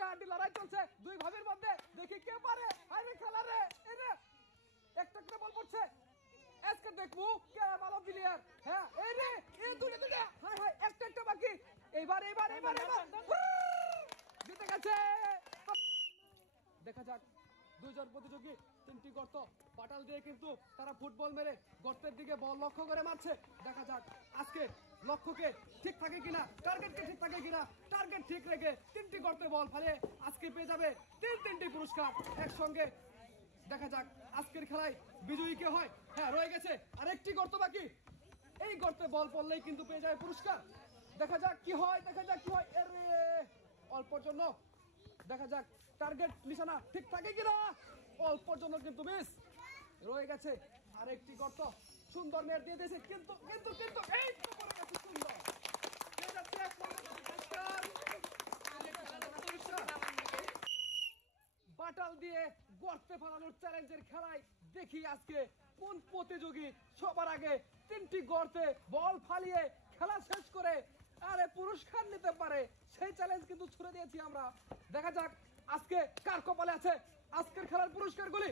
হাড্ডাহাড্ডি লড়াই চলছে দুই ভাবির মধ্যে, দেখি কে পারে। আরে খেলা রে, এই রে একটা করে বল পড়ছে, আজকে দেখবো কে ভালো প্লেয়ার। হ্যাঁ এই রে, এই দুটো হাই হাই, একটা বাকি। এইবার জিতে গেছে। দেখা যাক দুইজন প্রতিযোগী, তিনটি গর্ত, পাটাল দিয়ে কিন্তু তারা ফুটবল মেরে গর্তের দিকে বল লক্ষ্য করে মারছে। দেখা যাক আজকে লক্ষ্যকে ঠিক থাকে কিনা, টার্গেটকে ঠিক থাকে কিনা। টার্গেট ঠিক রেখে তিনটি গর্তে বল ফেলে আজকে পেয়ে যাবে তিনটি পুরস্কার একসঙ্গে। দেখা যাক আজকের খেলায় বিজয়ী কে হয়। হ্যাঁ রয়ে গেছে আরেকটি গর্ত বাকি, এই গর্তে বল পড়লেই কিন্তু পেয়ে যাবে পুরস্কার। দেখা যাক কি হয়, আরে অল্পর জন্য দেখা যাক টার্গেট নিশানা ঠিক থাকে কিনা, অল্পর জন্য কিন্তু মিস। রয়ে গেছে আরেকটি গর্ত, সুন্দর মেরে দিয়ে দিয়েছে কিন্তু এই তো পড়ে গেছে, সুন্দর পেয়ে যাচ্ছে পুরস্কার। বাটাল দিয়ে গর্তে ফেলানোর চ্যালেঞ্জের খেলায় দেখি আজকে কোন প্রতিযোগী সবার আগে তিনটি গর্তে বল ফালিয়ে খেলা শেষ করে আরে পুরস্কার নিতে পারে, সেই চ্যালেঞ্জ কিন্তু ছুড়ে দিয়েছি আমরা। দেখা যাক আজকে কার কপালে আছে আজকের খেলার পুরস্কারগুলি।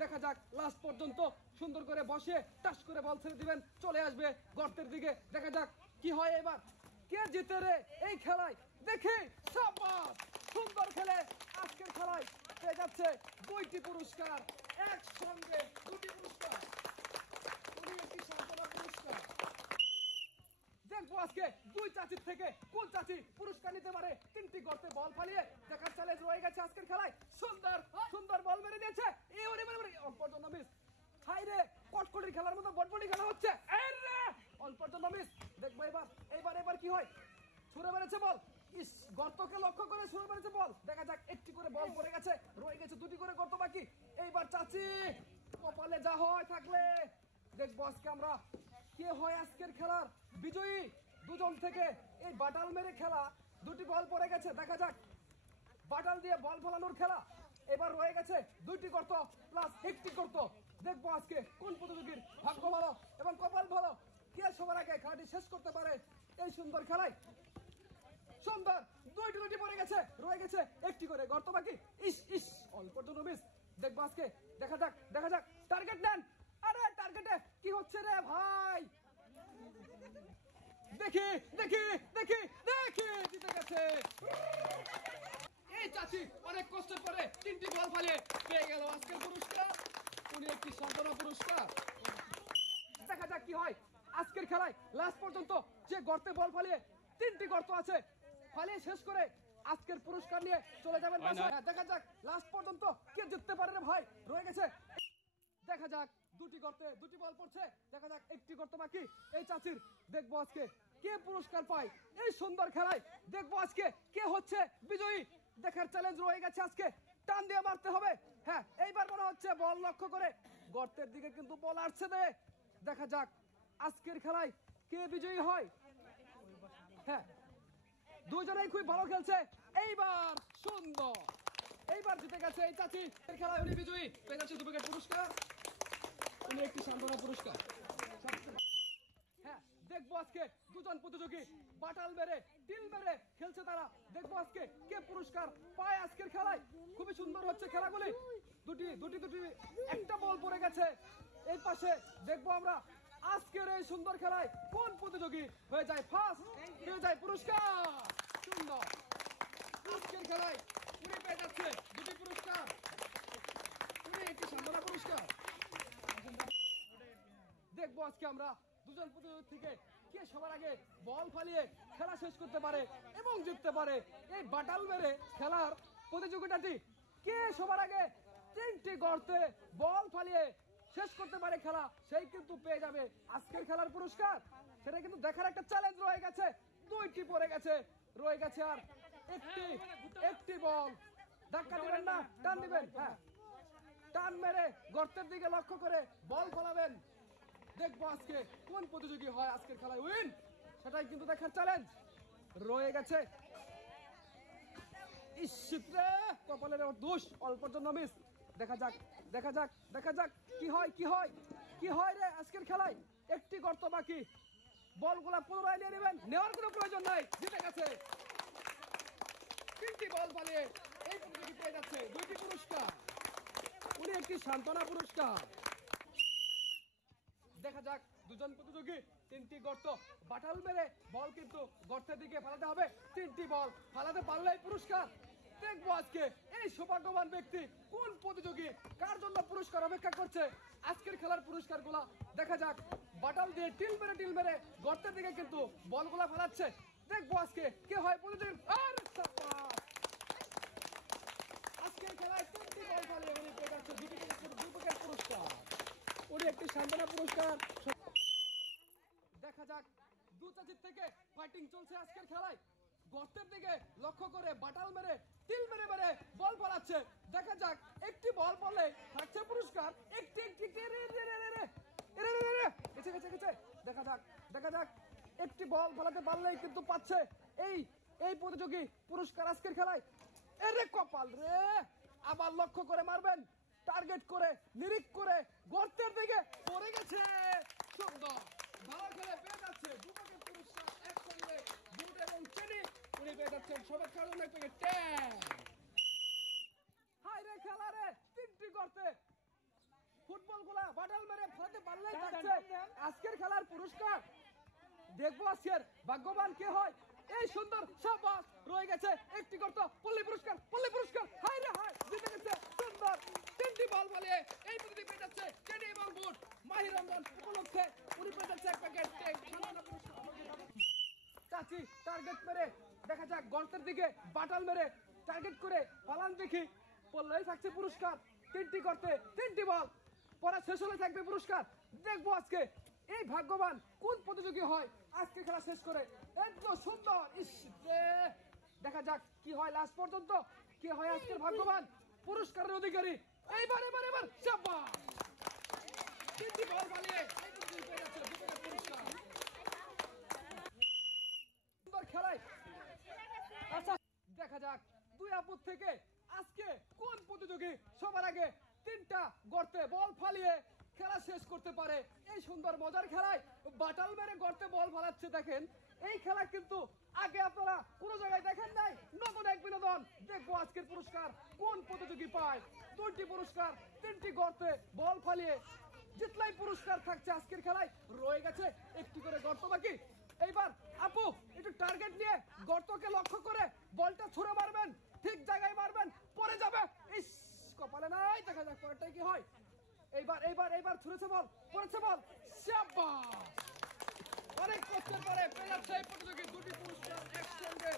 দেখা যাক লাস্ট পর্যন্ত সুন্দর করে বসে টাস করে বল ছেড়ে দিবেন, চলে আসবে গর্তের দিকে। দেখা যাক কি হয় এবার, কে জিতে রে এই খেলায়। দেখি সাবাস, সুন্দর খেলে আজকের খেলায় পেয়ে যাচ্ছে দুইটি পুরস্কার, একসঙ্গে দুটি পুরস্কার, একটি সান্ত্বনা পুরস্কার। দেখবো আজকে দুই চাচির থেকে কোন চাচি পুরস্কার নিতে পারে। তিনটি গর্তে বল ফালিয়ে দেখার চ্যালেঞ্জ রয়ে গেছে আজকের খেলায়। সুন্দর বল মেরে দিয়েছে, অল্পর জন্য মিস। হাই রে, কটকটির খেলার মতো বটবটি খেলা হচ্ছে, অল্পর জন্য মিস। দেখবো এবার কি হয়। ছুড়ে মেরেছে বল, ইস গর্তকে লক্ষ্য করে ছুড়ে মেরেছে বল। দেখা যাক একটি করে বল পড়ে গেছে, রয়ে গেছে দুটি করে গর্ত বাকি। এইবার চাচি কপালে যা হয় থাকলে দেখবো আজকে আমরা কে হয় আজকের খেলার বিজয়ী। দুজন থেকে এই বাটাল মেরে খেলা, দুটি বল পড়ে গেছে। দেখা যাক বাটাল দিয়ে বল ফলানোর খেলা, এবার রয়ে গেছে দুইটি গর্ত প্লাস একটি গর্ত। দেখবো আজকে কোন প্রতিযোগীর ভাগ্য ভালো এবং কপাল ভালো, কে সবার আগে খেলাটি শেষ করতে পারে এই সুন্দর খেলায়। সুন্দর দুইটি পড়ে গেছে, রয়ে গেছে একটি করে গর্ত বাকি। ইস অল্পর জন্য মিস। দেখবো আজকে দেখা যাক টার্গেট নেন। আরে টার্গেটে কি হচ্ছে রে ভাই, দেখি জিতে গেছে এই চাচি। অনেক কষ্টের পরে তিনটি বল ফালিয়ে পেয়ে গেল আজকের পুরস্কার, উনি একটি সান্ত্বনা পুরস্কার। দেখা যাক কি হয় আজকের খেলায়। লাস্ট পর্যন্ত যে গর্তে বল ফালিয়ে তিনটি গর্ত আছে ফালিয়ে শেষ করে আজকের পুরস্কার নিয়ে চলে যাবেন বাসায়। দেখা যাক লাস্ট পর্যন্ত কে জিততে পারে রে ভাই। রয়ে গেছে দেখা যাক দুটি গর্তে দুটি বল পড়ছে, দেখা যাক একটি গর্ত বাকি এই চাচির। দেখবো আজকে কে পুরস্কার পায় এই সুন্দর খেলায়। দেখবো আজকে কে হচ্ছে বিজয়ী, দেখার চ্যালেঞ্জ রয়ে গেছে আজকে। টান দিয়ে মারতে হবে। হ্যাঁ এইবার মনে হচ্ছে বল লক্ষ্য করে গর্তের দিকে কিন্তু বল আসছে। দেখা যাক আজকের খেলায় কে বিজয়ী হয়। হ্যাঁ দুইজনেই খুব ভালো খেলছে, এইবার সুন্দর, এইবার জিতে গেছে এই চাচি। খেলায় উনি বিজয়ী, পেয়ে যাচ্ছে 2 উইকেট পুরস্কার, উনি একটি সান্ত্বনা পুরস্কার। হ্যাঁ দেখবো আজকে দুজন প্রতিযোগী বাটাল মেরে টিল মেরে খেলছে তারা। দেখবো আজকে কে পুরস্কার পায় আজকের খেলায়। খুবই সুন্দর হচ্ছে খেলাগুলি, দুটি একটা বল পড়ে গেছে এই পাশে। দেখবো আমরা আজকের এই সুন্দর খেলায় কোন প্রতিযোগী হয়ে যায় ফার্স্ট, পেয়ে যায় পুরস্কার। সুন্দর আজকের খেলায় উনি পেয়ে যাচ্ছে দুটি পুরস্কার, উনি একটি সান্ত্বনা পুরস্কার। দেখবো আজকে আমরা দুজন প্রতিযোগী থেকে কে সবার আগে বল ফালিয়ে খেলা শেষ করতে পারে এবং জিততে পারে এই বাটাল মেরে খেলার প্রতিযোগিতাটি। কে সবার আগে তিনটি গর্তে বল ফালিয়ে শেষ করতে পারে খেলা, সেই কিন্তু পেয়ে যাবে আজকের খেলার পুরস্কার। সেটা কিন্তু দেখার একটা চ্যালেঞ্জ রয়ে গেছে। দুইটি পড়ে গেছে, রয়ে গেছে আর একটি বল। ধাক্কা দিবেন না, টান দিবেন। হ্যাঁ টান মেরে গর্তের দিকে লক্ষ্য করে বল ফলাবেন। দেখবো আজকে কোন প্রতিযোগী হয় আজকের খেলায় উইন, সেটাই কিন্তু দেখার চ্যালেঞ্জ রয়ে গেছে। ইসরে কপালের দোষ, অল্পর জন্য মিস। দেখা যাক কি হয় রে আজকের খেলায়। একটি গর্ত বাকি, বলগুলা পুনরায় নিয়ে নেবেন, নেওয়ার কোনো প্রয়োজন নাই, জিতে গেছে। তিনটি বল ফালিয়ে এই প্রতিযোগী পেয়ে যাচ্ছে 2টি পুরস্কার। উনি একটি সান্ত্বনা পুরস্কার। দেখা যাক দুজন প্রতিযোগী 3টি গর্ত বাটাল মেরে বল কিন্তু গর্তের দিকে ফেলাতে হবে। 3টি বল ফেলাতে পারলেই পুরস্কার। দেখবো আজকে এই সৌভাগ্যবান ব্যক্তি কোন প্রতিযোগী কার জন্য পুরস্কার অপেক্ষা করছে। আজকের খেলার পুরস্কারগুলো দেখা যাক। বাটাল দিয়ে টিল মেরে গর্তের দিকে কিন্তু বলগুলা ফেলাচ্ছে। দেখবো আজকে কে হয় প্রতিযোগী। আর সাব্বাস! আজকের খেলায় 3টি বল ফেলে উনি পেয়ে যাচ্ছে 2টি পুরস্কার। উনি একটি সান্ত্বনা পুরস্কার। দেখা যাক দু চাচির থেকে ফাইটিং চলছে আজকের খেলায়। গর্তের দিকে লক্ষ্য করে বাটাল মেরে টিল মেরে বল ফলাচ্ছে। দেখা যাক একটি বল পড়লে থাকছে পুরস্কার। একটি দেখা যাক একটি বল ফলাতে পারলেই কিন্তু পাচ্ছে এই প্রতিযোগী পুরস্কার আজকের খেলায়। এরে কপাল রে! আবার লক্ষ্য করে মারবেন, টার্গেট করে নিরিখ করে গর্তের দিকে পড়ে গেছে। সুন্দর ভালো খেলে পেয়ে যাচ্ছে দুটোকে পুরস্কার একসঙ্গে। বুট এবং চেনি উনি পেয়ে যাচ্ছেন সবার কারণে পেয়ে হাই রে খেলা রে! 3টি গর্তে ফুটবল গুলা বাটাল মেরে ফেলাতে পারলেই থাকছে আজকের খেলার পুরস্কার। দেখবো আজকের ভাগ্যবান কে হয়। এই সুন্দর সাবাস! রয়ে গেছে একটি গর্ত। পল্লী পুরস্কার হাই রে হাই! জিতে গেছে সুন্দর 3টি বল বলে এই প্রতিযোগী পেয়ে যাচ্ছে চেনি এবং বুট। মাহির রমজান উপলক্ষে উনি পেয়ে যাচ্ছে এক প্যাকেট চাচি টার্গেট মেরে দেখা যাক গর্তের দিকে বাটাল মেরে টার্গেট করে পালান দেখি পড়লেই থাকছে পুরস্কার। 3টি গর্তে 3টি বল পরে শেষ হলে থাকবে পুরস্কার। দেখবো আজকে এই ভাগ্যবান কোন প্রতিযোগী হয় আজকে খেলা শেষ করে। এত সুন্দর! ইস রে! দেখা যাক কি হয় লাস্ট পর্যন্ত, কে হয় আজকের ভাগ্যবান পুরস্কারের অধিকারী। এবার শাবাশ! 3টি বল বানিয়ে এই প্রতিযোগী পেয়ে যাচ্ছে 2টি পুরস্কার। সুন্দর খেলায়। আচ্ছা দেখা যাক 2 আপুর থেকে আজকে কোন প্রতিযোগী সবার আগে 3টা গর্তে বল ফালিয়ে খেলা শেষ করতে পারে। এই সুন্দর মজার খেলায় বাটাল মেরে গর্তে বল ফালাচ্ছে। দেখেন এই খেলা কিন্তু আগে আপনারা কোনো জায়গায় দেখেন নাই। নতুন এক বিনোদন। দেখবো আজকের পুরস্কার কোন প্রতিযোগী পায়। 2টি পুরস্কার 3টি গর্তে বল ফালিয়ে জিতলাই পুরস্কার থাকছে আজকের খেলায়। রয়ে গেছে একটি করে গর্ত বাকি। এইবার আপু একটু টার্গেট নিয়ে গর্তকে লক্ষ্য করে বলটা ছুঁড়ে মারবেন, ঠিক জায়গায় মারবেন, পড়ে যাবে। ইস কপালে নাই। দেখা যাক পরেরটাই কি হয়। এইবার ছুঁড়েছে বল, পড়েছে বল। শাবাশ! অনেক কষ্টের পরে পেয়ে যাচ্ছে এই প্রতিযোগী 2টি পুরস্কার একসঙ্গে।